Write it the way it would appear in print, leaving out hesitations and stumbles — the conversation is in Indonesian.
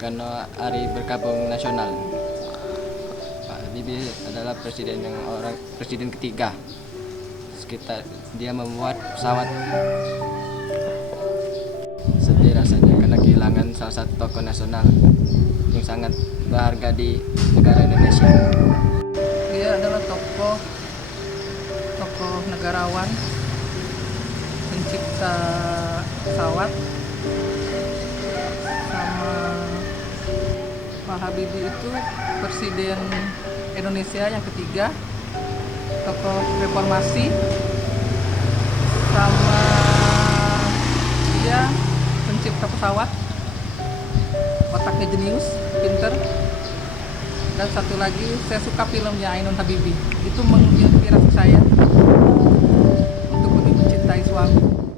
Karena Hari Berkabung Nasional, Pak Habibie adalah presiden ketiga. Dia membuat pesawat. Sedih rasanya karena kehilangan salah satu tokoh nasional yang sangat berharga di negara Indonesia. Dia adalah tokoh negarawan, pencipta pesawat. Sama Pak Habibie itu presiden Indonesia yang ketiga, tokoh reformasi. Sama dia pencipta pesawat, otaknya jenius, pinter. Dan satu lagi, saya suka filmnya Ainun Habibie. Itu menginspirasi saya untuk lebih mencintai suami.